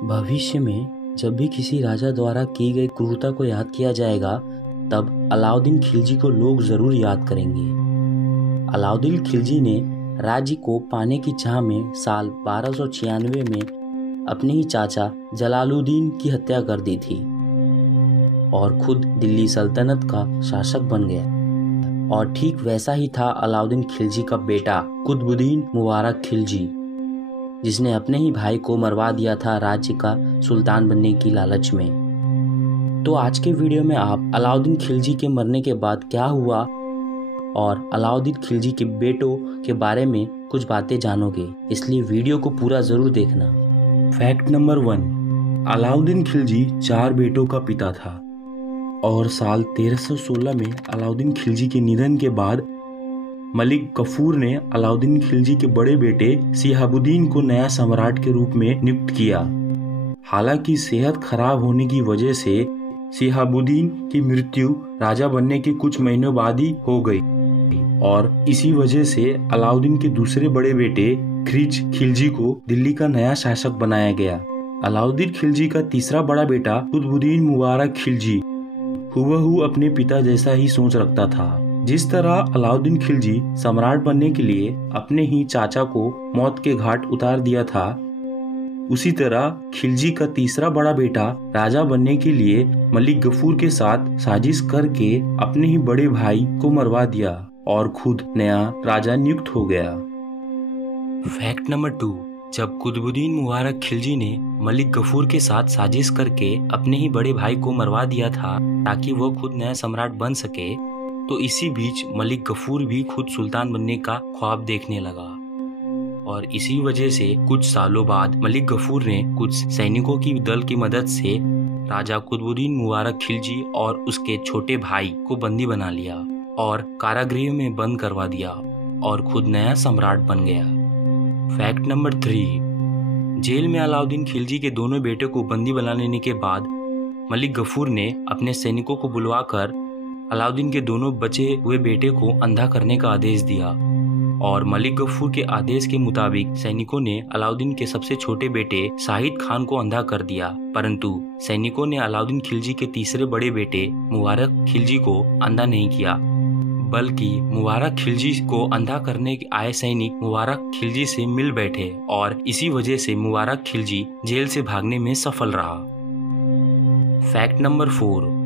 भविष्य में जब भी किसी राजा द्वारा की गई क्रूरता को याद किया जाएगा, तब अलाउद्दीन खिलजी को लोग जरूर याद करेंगे। अलाउद्दीन खिलजी ने राज्य को पाने की चाह में साल 1296 में अपने ही चाचा जलालुद्दीन की हत्या कर दी थी और खुद दिल्ली सल्तनत का शासक बन गया। और ठीक वैसा ही था अलाउद्दीन खिलजी का बेटा कुतुबुद्दीन मुबारक खिलजी, जिसने अपने ही भाई को मरवा दिया था राज्य का सुल्तान बनने की लालच में। तो आज के वीडियो में आप अलाउद्दीन खिलजी के मरने के बाद क्या हुआ और अलाउद्दीन खिलजी के बेटों के बारे में कुछ बातें जानोगे, इसलिए वीडियो को पूरा जरूर देखना। फैक्ट नंबर 1, अलाउद्दीन खिलजी 4 बेटों का पिता था और साल 1316 में अलाउद्दीन खिलजी के निधन के बाद मलिक गफूर ने अलाउद्दीन खिलजी के बड़े बेटे शिहाबुद्दीन को नया सम्राट के रूप में नियुक्त किया। हालांकि सेहत खराब होने की वजह से शिहाबुद्दीन की मृत्यु राजा बनने के कुछ महीनों बाद ही हो गई और इसी वजह से अलाउद्दीन के दूसरे बड़े बेटे ख्रिज खिलजी को दिल्ली का नया शासक बनाया गया। अलाउद्दीन खिलजी का तीसरा बड़ा बेटा कुतुबुद्दीन मुबारक खिलजी हुबहू अपने पिता जैसा ही सोच रखता था। जिस तरह अलाउद्दीन खिलजी सम्राट बनने के लिए अपने ही चाचा को मौत के घाट उतार दिया था, उसी तरह खिलजी का तीसरा बड़ा बेटा राजा बनने के लिए मलिक गफूर के साथ साजिश करके अपने ही बड़े भाई को मरवा दिया और खुद नया राजा नियुक्त हो गया। फैक्ट नंबर 2, जब कुतुबुद्दीन मुबारक खिलजी ने मलिक गफूर के साथ साजिश करके अपने ही बड़े भाई को मरवा दिया था ताकि वो खुद नया सम्राट बन सके, तो इसी बीच मलिक गफूर भी खुद सुल्तान बनने का ख्वाब देखने लगा और इसी वजह से कुछ सालों बाद मलिक गफूर ने कुछ सैनिकों की दल की मदद से राजा कुतुबुद्दीन मुबारक खिलजी और उसके छोटे भाई को बंदी बना लिया और कारागृह में बंद करवा दिया और खुद नया सम्राट बन गया। फैक्ट नंबर 3, जेल में अलाउद्दीन खिलजी के दोनों बेटों को बंदी बना लेने के बाद मलिक गफूर ने अपने सैनिकों को बुलवाकर अलाउद्दीन के दोनों बचे हुए बेटे को अंधा करने का आदेश दिया और मलिक गफूर के आदेश के मुताबिक सैनिकों ने अलाउद्दीन के सबसे छोटे बेटे शाहिद खान को अंधा कर दिया, परंतु सैनिकों ने अलाउद्दीन खिलजी के तीसरे बड़े बेटे मुबारक खिलजी को अंधा नहीं किया, बल्कि मुबारक खिलजी को अंधा करने आए सैनिक मुबारक खिलजी से मिल बैठे और इसी वजह से मुबारक खिलजी जेल से भागने में सफल रहा। फैक्ट नंबर 4,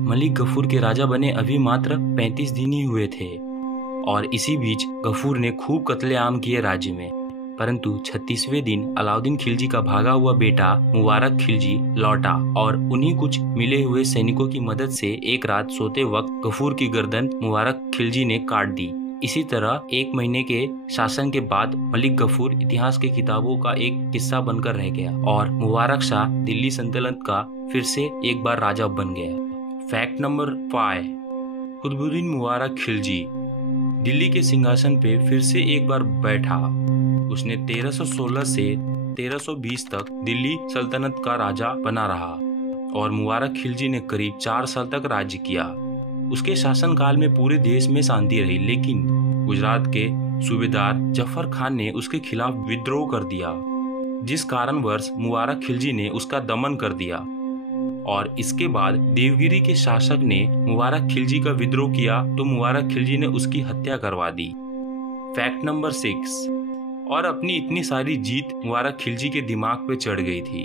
मलिक गफूर के राजा बने अभी मात्र 35 दिन ही हुए थे और इसी बीच गफूर ने खूब कत्लेआम किए राज्य में, परंतु 36वें दिन अलाउद्दीन खिलजी का भागा हुआ बेटा मुबारक खिलजी लौटा और उन्हीं कुछ मिले हुए सैनिकों की मदद से एक रात सोते वक्त गफूर की गर्दन मुबारक खिलजी ने काट दी। इसी तरह 1 महीने के शासन के बाद मलिक गफूर इतिहास की किताबों का एक किस्सा बनकर रह गया और मुबारक शाह दिल्ली सल्तनत का फिर से एक बार राजा बन गया। फैक्ट नंबर 5, कुतुबुद्दीन मुबारक खिलजी दिल्ली के सिंहासन पे फिर से एक बार बैठा। उसने 1316 से 1320 तक दिल्ली सल्तनत का राजा बना रहा और मुबारक खिलजी ने करीब 4 साल तक राज्य किया। उसके शासनकाल में पूरे देश में शांति रही, लेकिन गुजरात के सूबेदार जफर खान ने उसके खिलाफ विद्रोह कर दिया, जिस कारणवश मुबारक खिलजी ने उसका दमन कर दिया और इसके बाद देवगिरी के शासक ने मुबारक खिलजी का विद्रोह किया तो मुबारक खिलजी ने उसकी हत्या करवा दी। फैक्ट नंबर 6, और अपनी इतनी सारी जीत मुबारक खिलजी के दिमाग पे चढ़ गई थी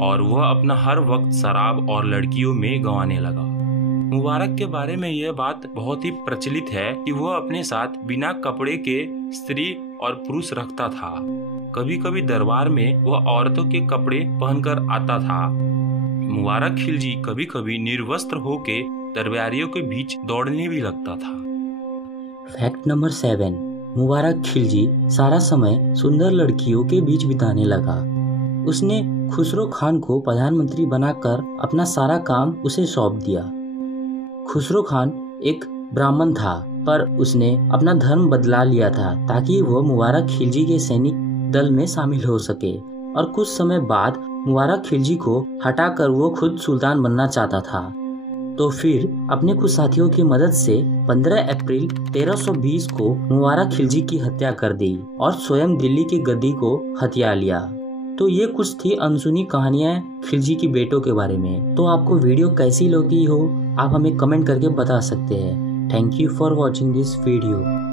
और वह अपना हर वक्त शराब और लड़कियों में गंवाने लगा। मुबारक के बारे में यह बात बहुत ही प्रचलित है कि वह अपने साथ बिना कपड़े के स्त्री और पुरुष रखता था। कभी कभी दरबार में वह औरतों के कपड़े पहनकर आता था। मुबारक खिलजी कभी कभी निर्वस्त्र होके दरबारियों के बीच दौड़ने भी लगता था। फैक्ट नंबर 7, मुबारक खिलजी सारा समय सुंदर लड़कियों के बीच बिताने लगा। उसने खुसरो खान को प्रधानमंत्री बनाकर अपना सारा काम उसे सौंप दिया। खुसरो खान एक ब्राह्मण था, पर उसने अपना धर्म बदला लिया था ताकि वह मुबारक खिलजी के सैनिक दल में शामिल हो सके और कुछ समय बाद मुबारक खिलजी को हटाकर वो खुद सुल्तान बनना चाहता था। तो फिर अपने कुछ साथियों की मदद से 15 अप्रैल 1320 को मुबारक खिलजी की हत्या कर दी और स्वयं दिल्ली की गद्दी को हथिया लिया। तो ये कुछ थी अनसुनी कहानियां खिलजी की बेटों के बारे में। तो आपको वीडियो कैसी लगी हो आप हमें कमेंट करके बता सकते हैं। Thank you for watching this video.